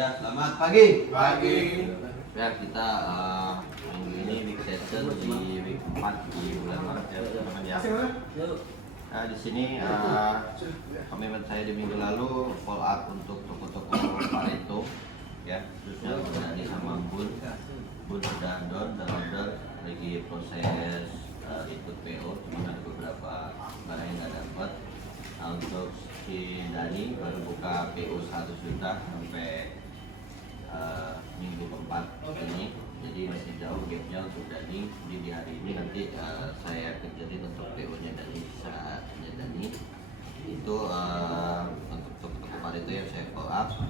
Ya, selamat pagi. Pagi. Ya, kita minggu ini week session di week 4 di bulan Maret ya, teman-teman ya. Nah, di sini komitmen saya di minggu lalu follow up untuk toko-toko Pareto ya, khususnya Dani sama Bun sudah down dan order lagi proses ikut PO, cuma ada beberapa barang yang nggak dapat. Nah, untuk si Dani baru buka PO 100 juta sampai minggu keempat ini, jadi masih jauh gapnya untuk Dani. Jadi di hari ini nanti saya kerjain untuk PO nya Dani, saatnya Dani itu untuk toko-toko Pareto yang saya follow up.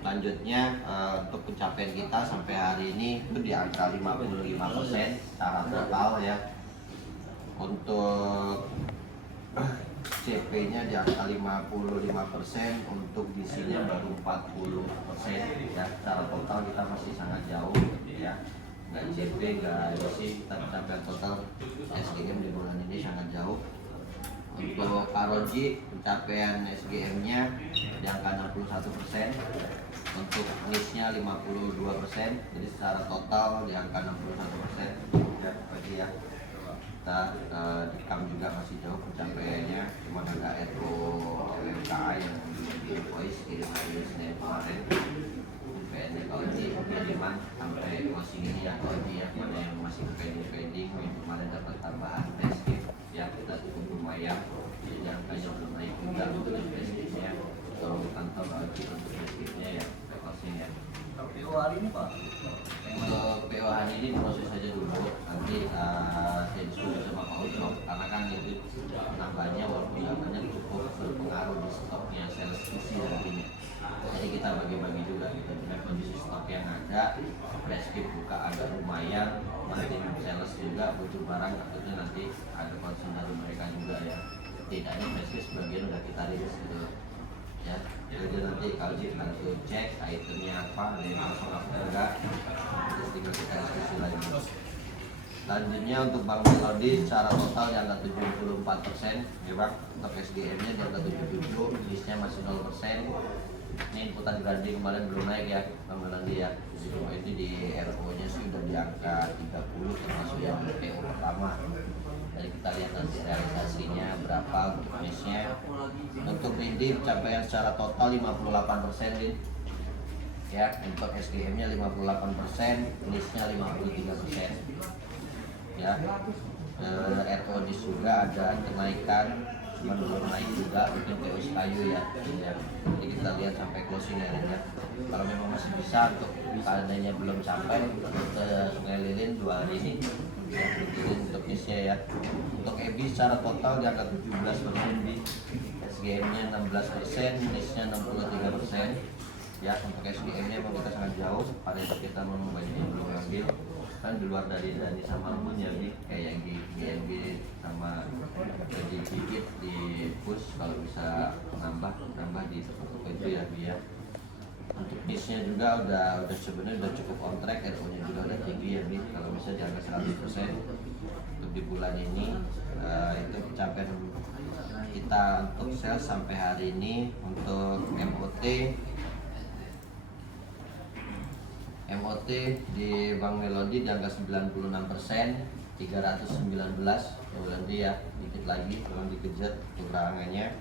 Selanjutnya untuk pencapaian kita sampai hari ini itu di angka 55% secara total ya. Untuk CP-nya di angka 55%, untuk DC-nya baru 40% ya. Secara total kita masih sangat jauh ya. Nggak CP, nggak DC, kita pencapaian total SGM di bulan ini sangat jauh. Untuk Karoji pencapaian SGM-nya di angka 61%, untuk NIS-nya 52%, jadi secara total di angka 61% ya. Berarti ya kita dekam juga masih jauh pencapaiannya, cuma agak RO LMKA yang di invoice kirim hari Senin kemarin. PN-nya kalau di kiriman sampai closing ini ya, kalau ya mana yang masih pending yang kemarin dapat tambahan testing ya, kita cukup lumayan, jadi angkanya belum naik juga untuk testingnya. Kalau kantor untuk testingnya ya, closing ya. PO hari ini Pak? Untuk PO hari ini proses saja dulu, nanti saya diskusi sama Pak Uco, karena kan itu penambahannya walaupun namanya cukup berpengaruh di stoknya sales isi nantinya. Jadi kita bagi-bagi juga, kita dengan kondisi stok yang ada, flashkip buka agak lumayan, nanti sales juga butuh barang, tentunya nanti ada concern dari mereka juga ya. Tidaknya flashkip sebagian udah kita rilis gitu ya. Jadi nanti kalau kita cek itemnya apa, ada yang masuk apa enggak, terus tinggal kita diskusi lagi. Selanjutnya untuk Bang Melody secara total yang angka 74% ya Bang. Untuk SGM-nya di angka 77, listnya masih 0%. Ini inputan grandi kemarin belum naik ya Bang Melody ya. Jadi ini di RO-nya sih udah di angka 30 termasuk yang PO pertama. Jadi kita lihat nanti realisasinya berapa untuk listnya. Untuk Bindi pencapaian secara total 58% Din. Ya, untuk SGM-nya 58%, listnya 53%. Ya, RO di juga ada kenaikan, cuma belum naik juga untuk PO kayu ya. Jadi kita lihat sampai closing ya. Kalau memang masih bisa, untuk seandainya belum sampai ke Sungai Lilin 2 hari ini ya, untuk nisnya ya. Untuk EBI secara total di angka 17% di SGM-nya 16%, nisnya 63%. Ya, untuk SGM-nya memang kita sangat jauh, pada itu kita memang banyak yang belum ambil kan di luar dari Dani sama Bun ya, di kayak di GNB sama di Bibit di push, kalau bisa nambah di toko itu ya biar. Untuk nisnya juga udah sebenarnya udah cukup on track, RO-nya juga udah tinggi ya, kalau bisa di angka 100%. Untuk di bulan ini itu pencapaian kita untuk sales sampai hari ini. Untuk MOT di Bang Melody di angka 96%, 319 bulan dia, dikit lagi belum dikejar kekurangannya.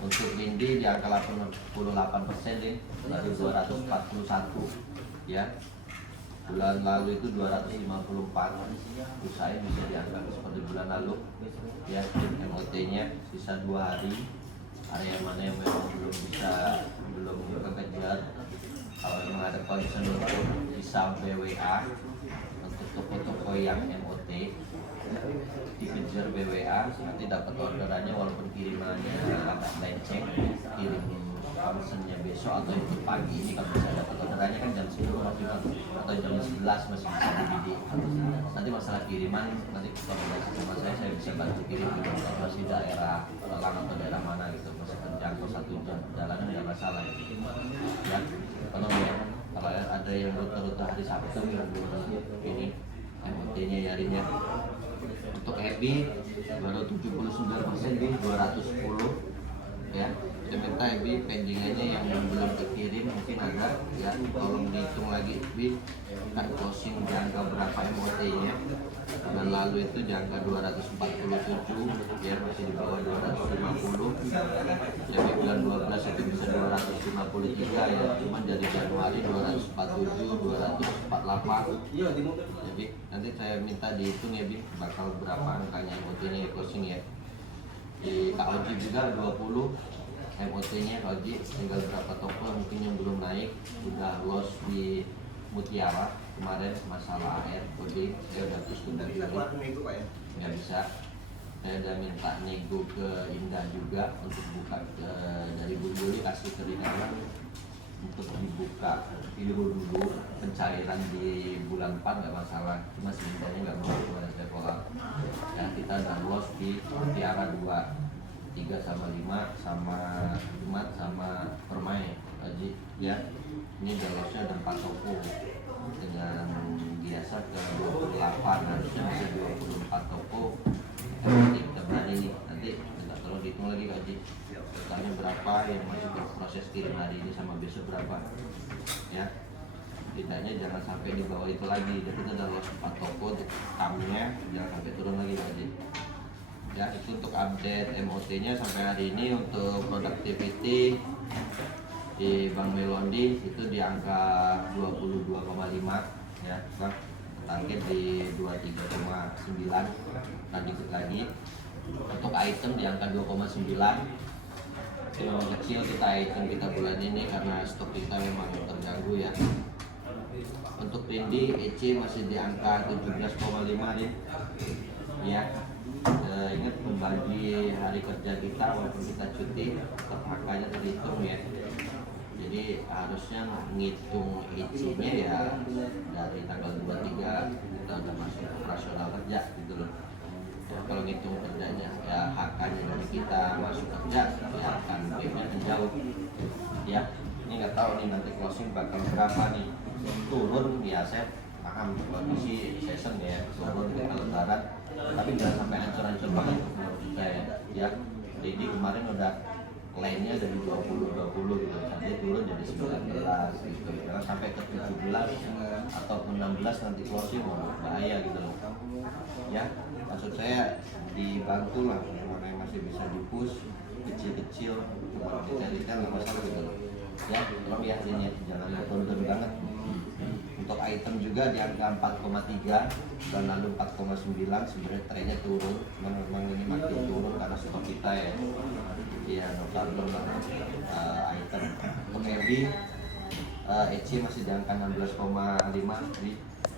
Untuk Bindi di angka 88% nih, dari 241 ya. Bulan lalu itu 254, usahain bisa diangkat seperti bulan lalu ya. MOT-nya sisa 2 hari, area mana yang memang belum kekejar. Kalau memang ada concern untuk bisa BWA untuk toko-toko yang MOT dikejar BWA, nanti dapat orderannya walaupun kirimannya agak lenceng, kirim concernnya besok atau itu pagi ini, kalau bisa dapat orderannya kan jam 10 atau jam 11 masih bisa dibidik. Nanti masalah kiriman nanti koordinasi sama saya bisa bantu kirim juga, kalau masih daerah Lelang atau daerah mana gitu, masih terjangkau 1 jam perjalanan nggak masalah ya. Kalau ada yang rute-rute hari Sabtu ini MOT-nya harinya. Untuk EBI baru 79% di 210 ya. Kita minta Bi pendingannya yang belum terkirim mungkin ada ya, tolong dihitung lagi Bi kan closing jangka berapa MOT nya. Bulan lalu itu jangka 247 ya, masih di bawah 250. Jadi bulan 12 itu bisa 253 ya, cuman dari Januari 247, 248. Jadi nanti saya minta dihitung ya Bi bakal berapa angkanya MOT nya closing ya. Di KOJ juga 20 MOT nya KOJ, tinggal berapa toko mungkin yang belum naik, udah loss di Mutiara kemarin masalah air kode, saya udah terus tunda dulu nggak bisa. Saya udah minta nego ke Indah juga untuk buka ke, dari Bu Yuli kasih ke Rina untuk dibuka dulu pencairan di bulan 4 nggak masalah, cuma sebenarnya nggak mau kemarin saya follow ya. Kita udah loss di Mutiara 2, 3 sama 5 sama Jumat sama Permai Haji ya. Ini udah lossnya ada 4 toko dengan biasa ke 28, harusnya bisa 24 toko. Nanti kita berani nih, nanti kita tolong dihitung lagi Haji totalnya berapa yang masih berproses kirim hari ini sama besok berapa ya. Tidaknya jangan sampai di bawah itu lagi. Jadi kita udah loss 4 toko, tamnya jangan sampai turun lagi Haji ya. Itu untuk update MOT nya sampai hari ini. Untuk productivity di Bank Melondi itu di angka 22,5 ya Bang, target di 23,9 dan dikit lagi. Untuk item di angka 2,9, itu memang kecil kita item kita bulan ini karena stok kita memang terganggu ya. Untuk Rindi EC masih di angka 17,5 nih ya. Ingat membagi hari kerja kita walaupun kita cuti, tetap angkanya terhitung ya. Jadi harusnya ngitung EC-nya ya dari tanggal 23 kita udah masuk operasional kerja gitu loh. Ya, kalau ngitung kerjanya ya HK-nya dari kita masuk kerja ya akan B-nya jauh ya. Ini nggak tahu nih nanti closing bakal berapa nih, turun ya. Saya paham kondisi season ya, turun kita lebaran, tapi jangan sampai hancur-hancur banget menurut saya ya. Jadi kemarin udah lainnya dari 20 gitu, nanti turun jadi 19 gitu, jangan sampai ke 17 ataupun 16 nanti closing bahaya gitu loh ya. Maksud saya dibantu lah, orang yang masih bisa dipush kecil-kecil cuma dicarikan nggak masalah gitu loh ya. Tolong ya ini jangan turun banget. Untuk item juga di angka 4,3 dan lalu 4,9, sebenarnya trennya turun, memang ini makin turun karena stok kita ya. Iya, no problem banget. Item untuk EB, EC masih di angka 16,5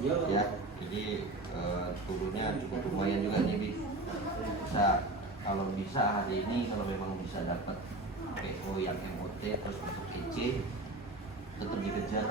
ya. Jadi turunnya cukup lumayan juga nih Bi. Bisa, kalau bisa hari ini kalau memang bisa dapat PO yang MOT terus untuk EC tetap dikejar